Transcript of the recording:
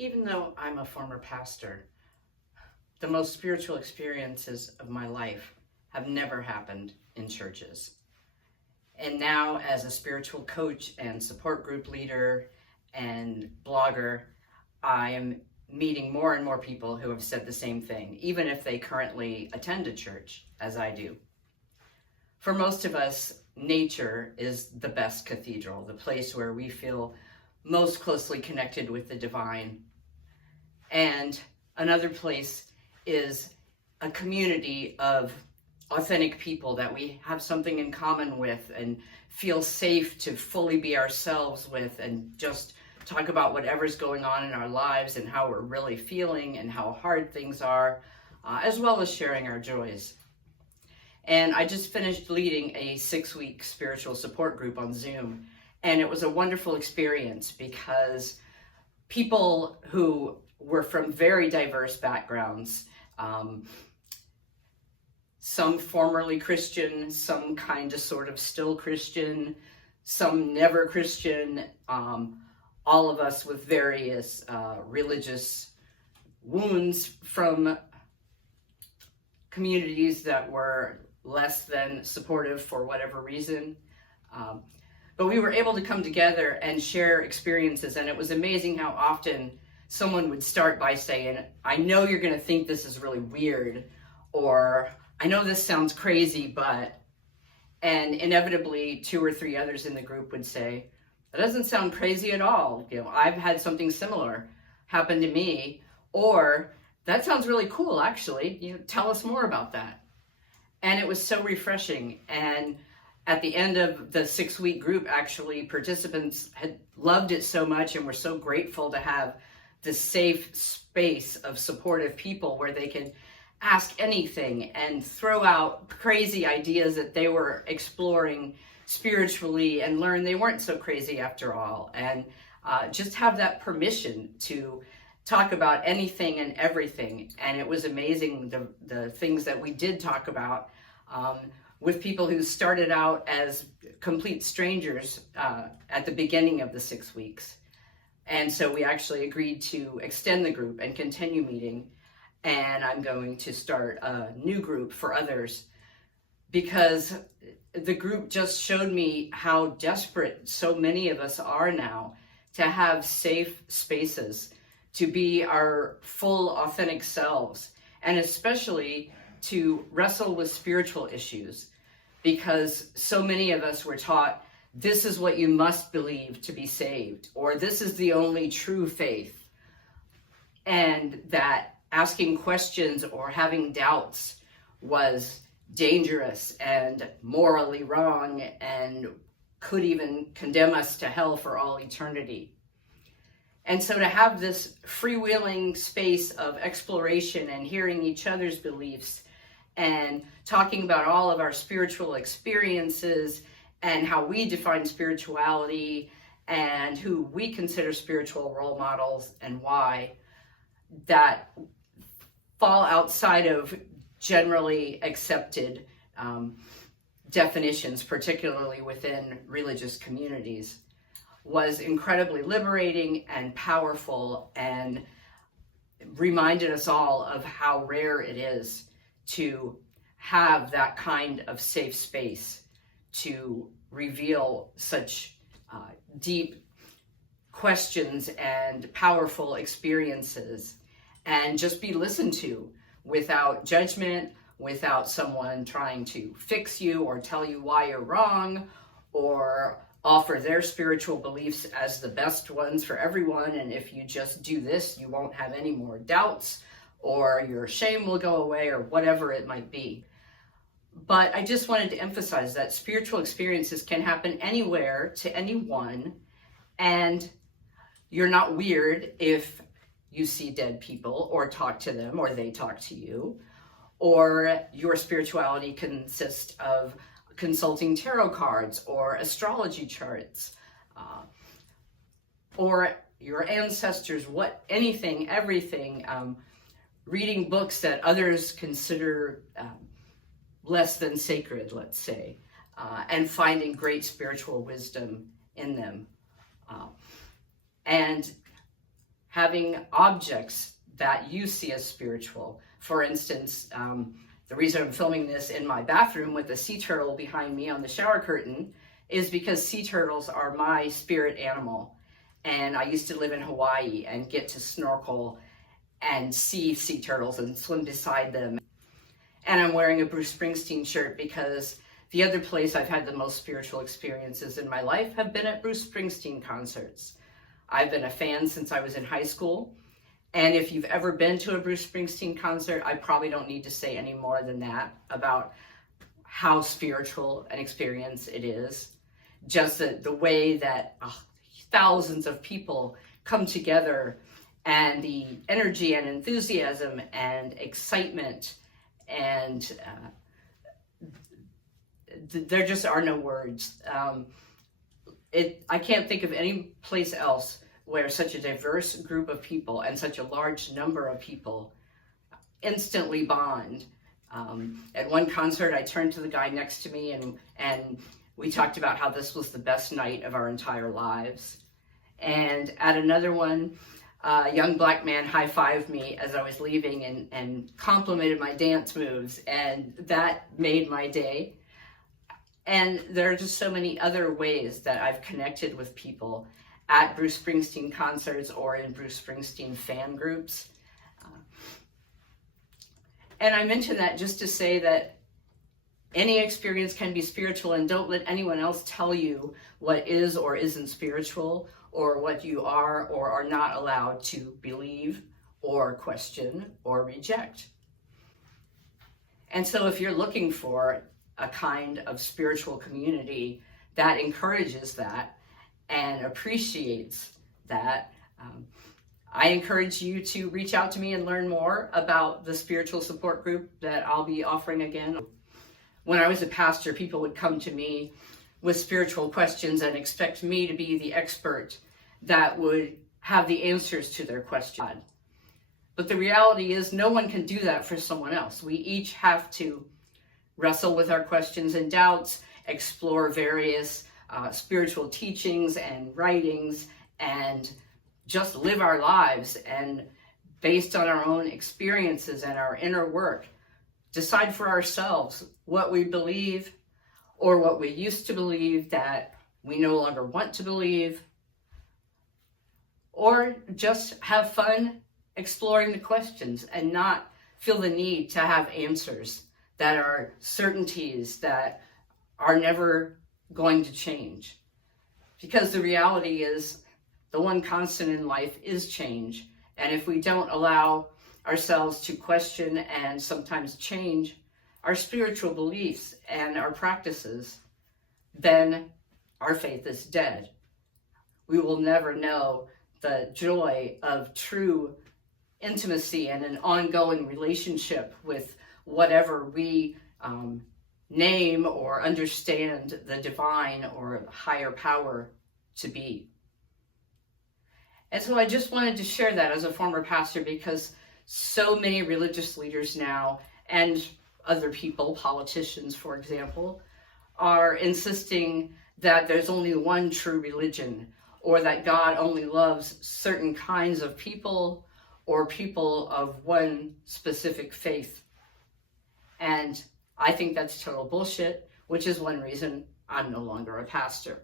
Even though I'm a former pastor, the most spiritual experiences of my life have never happened in churches. And now, as a spiritual coach and support group leader and blogger, I am meeting more and more people who have said the same thing, even if they currently attend a church, as I do. For most of us, nature is the best cathedral, the place where we feel most closely connected with the divine. And another place is a community of authentic people that we have something in common with and feel safe to fully be ourselves with, and just talk about whatever's going on in our lives and how we're really feeling and how hard things are, as well as sharing our joys. And I just finished leading a 6-week spiritual support group on Zoom, and it was a wonderful experience because people who were from very diverse backgrounds, some formerly Christian, some kind of sort of still Christian, some never Christian, all of us with various religious wounds from communities that were less than supportive for whatever reason. But we were able to come together and share experiences, and it was amazing how often someone would start by saying, I know you're going to think this is really weird, or I know this sounds crazy, but, and inevitably 2 or 3 others in the group would say, that doesn't sound crazy at all. You know, I've had something similar happen to me, or that sounds really cool, actually. You know, tell us more about that. And it was so refreshing. And at the end of the 6-week group, actually, participants had loved it so much and were so grateful to have this safe space of supportive people where they could ask anything and throw out crazy ideas that they were exploring spiritually and learn they weren't so crazy after all. And just have that permission to talk about anything and everything. And it was amazing the things that we did talk about with people who started out as complete strangers at the beginning of the 6 weeks. And so we actually agreed to extend the group and continue meeting. And I'm going to start a new group for others, because the group just showed me how desperate so many of us are now to have safe spaces to be our full authentic selves, and especially to wrestle with spiritual issues, because so many of us were taught this is what you must believe to be saved, or this is the only true faith, and that asking questions or having doubts was dangerous and morally wrong and could even condemn us to hell for all eternity. And so to have this freewheeling space of exploration and hearing each other's beliefs and talking about all of our spiritual experiences and how we define spirituality and who we consider spiritual role models and why, that fall outside of generally accepted definitions, particularly within religious communities, was incredibly liberating and powerful, and reminded us all of how rare it is to have that kind of safe space to reveal such deep questions and powerful experiences, and just be listened to without judgment, without someone trying to fix you or tell you why you're wrong, or offer their spiritual beliefs as the best ones for everyone. And if you just do this, you won't have any more doubts, or your shame will go away, or whatever it might be. But I just wanted to emphasize that spiritual experiences can happen anywhere to anyone, and you're not weird if you see dead people or talk to them or they talk to you, or your spirituality consists of consulting tarot cards or astrology charts, or your ancestors, anything, everything, reading books that others consider less than sacred, let's say, and finding great spiritual wisdom in them. And having objects that you see as spiritual. For instance, the reason I'm filming this in my bathroom with a sea turtle behind me on the shower curtain is because sea turtles are my spirit animal. And I used to live in Hawaii and get to snorkel and see sea turtles and swim beside them. And I'm wearing a Bruce Springsteen shirt because the other place I've had the most spiritual experiences in my life have been at Bruce Springsteen concerts. I've been a fan since I was in high school. And if you've ever been to a Bruce Springsteen concert, I probably don't need to say any more than that about how spiritual an experience it is. Just the way that thousands of people come together, and the energy and enthusiasm and excitement, and there just are no words. I can't think of any place else where such a diverse group of people and such a large number of people instantly bond. At one concert, I turned to the guy next to me and we talked about how this was the best night of our entire lives. And at another one, a young black man high-fived me as I was leaving and complimented my dance moves, and that made my day. And there are just so many other ways that I've connected with people at Bruce Springsteen concerts or in Bruce Springsteen fan groups. And I mention that just to say that any experience can be spiritual, and don't let anyone else tell you what is or isn't spiritual, or what you are or are not allowed to believe or question or reject. And so if you're looking for a kind of spiritual community that encourages that and appreciates that, I encourage you to reach out to me and learn more about the spiritual support group that I'll be offering again. When I was a pastor, people would come to me with spiritual questions and expect me to be the expert that would have the answers to their question. But the reality is no one can do that for someone else. We each have to wrestle with our questions and doubts, explore various spiritual teachings and writings, and just live our lives, and based on our own experiences and our inner work, decide for ourselves what we believe or what we used to believe that we no longer want to believe, or just have fun exploring the questions and not feel the need to have answers that are certainties that are never going to change. Because the reality is the one constant in life is change. And if we don't allow ourselves to question and sometimes change our spiritual beliefs and our practices, then our faith is dead. We will never know the joy of true intimacy and an ongoing relationship with whatever we name or understand the divine or higher power to be. And so I just wanted to share that as a former pastor, because so many religious leaders now, and other people, politicians, for example, are insisting that there's only one true religion, or that God only loves certain kinds of people, or people of one specific faith. And I think that's total bullshit, which is one reason I'm no longer a pastor.